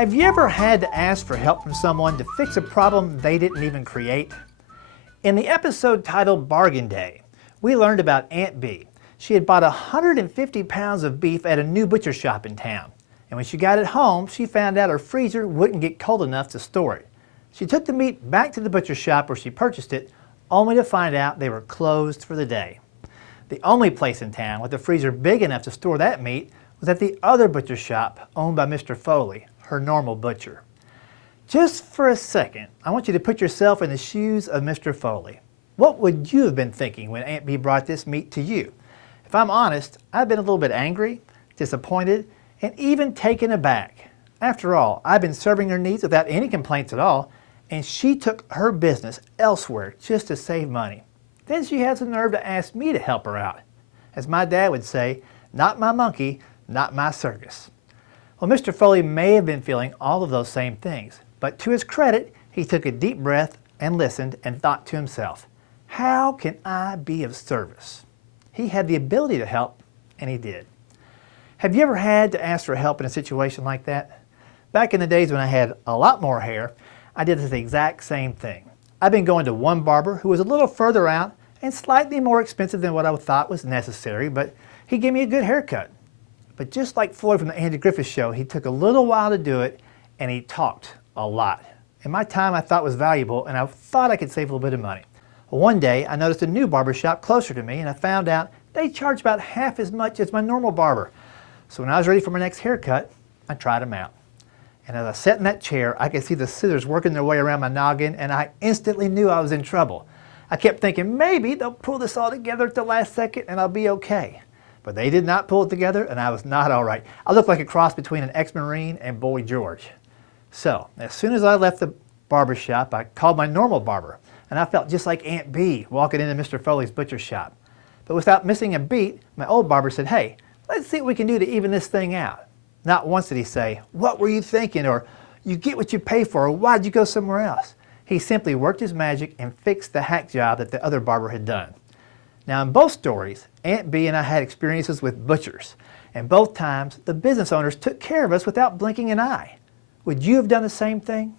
Have you ever had to ask for help from someone to fix a problem they didn't even create? In the episode titled Bargain Day, we learned about Aunt Bee. She had bought 150 pounds of beef at a new butcher shop in town. And when she got it home, she found out her freezer wouldn't get cold enough to store it. She took the meat back to the butcher shop where she purchased it, only to find out they were closed for the day. The only place in town with a freezer big enough to store that meat was at the other butcher shop owned by Mr. Foley, her normal butcher. Just for a second, I want you to put yourself in the shoes of Mr. Foley. What would you have been thinking when Aunt Bee brought this meat to you? If I'm honest, I've been a little bit angry, disappointed, and even taken aback. After all, I've been serving her needs without any complaints at all, and she took her business elsewhere just to save money. Then she has the nerve to ask me to help her out. As my dad would say, not my monkey, not my circus. Well, Mr. Foley may have been feeling all of those same things, but to his credit, he took a deep breath and listened and thought to himself, how can I be of service? He had the ability to help, and he did. Have you ever had to ask for help in a situation like that? Back in the days when I had a lot more hair, I did the exact same thing. I've been going to one barber who was a little further out and slightly more expensive than what I thought was necessary, but he gave me a good haircut. But just like Floyd from the Andy Griffith show, he took a little while to do it, and he talked a lot. And my time I thought was valuable, and I thought I could save a little bit of money. Well, one day, I noticed a new barber shop closer to me, and I found out they charge about half as much as my normal barber. So when I was ready for my next haircut, I tried them out. And as I sat in that chair, I could see the scissors working their way around my noggin, and I instantly knew I was in trouble. I kept thinking, maybe they'll pull this all together at the last second and I'll be okay. But they did not pull it together, and I was not all right. I looked like a cross between an ex-Marine and Boy George. So, as soon as I left the barber shop, I called my normal barber, and I felt just like Aunt Bee walking into Mr. Foley's butcher shop. But without missing a beat, my old barber said, hey, let's see what we can do to even this thing out. Not once did he say, what were you thinking, or you get what you pay for, or why'd you go somewhere else? He simply worked his magic and fixed the hack job that the other barber had done. Now in both stories, Aunt Bee and I had experiences with butchers, and both times the business owners took care of us without blinking an eye. Would you have done the same thing?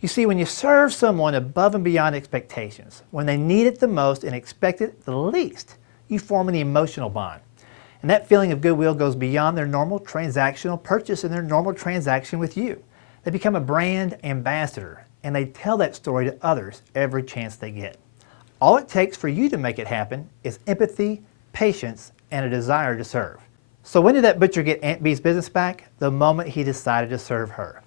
You see, when you serve someone above and beyond expectations, when they need it the most and expect it the least, you form an emotional bond. And that feeling of goodwill goes beyond their normal transactional purchase and their normal transaction with you. They become a brand ambassador, and they tell that story to others every chance they get. All it takes for you to make it happen is empathy, patience, and a desire to serve. So when did that butcher get Aunt Bee's business back? The moment he decided to serve her.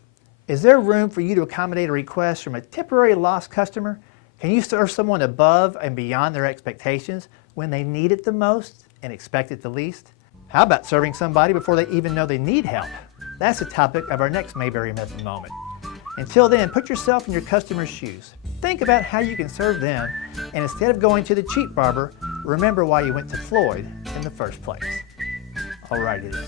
Is there room for you to accommodate a request from a temporary lost customer? Can you serve someone above and beyond their expectations when they need it the most and expect it the least? How about serving somebody before they even know they need help? That's the topic of our next Mayberry Method Moment. Until then, put yourself in your customer's shoes. Think about how you can serve them, and instead of going to the cheap barber, remember why you went to Floyd in the first place. Alrighty then.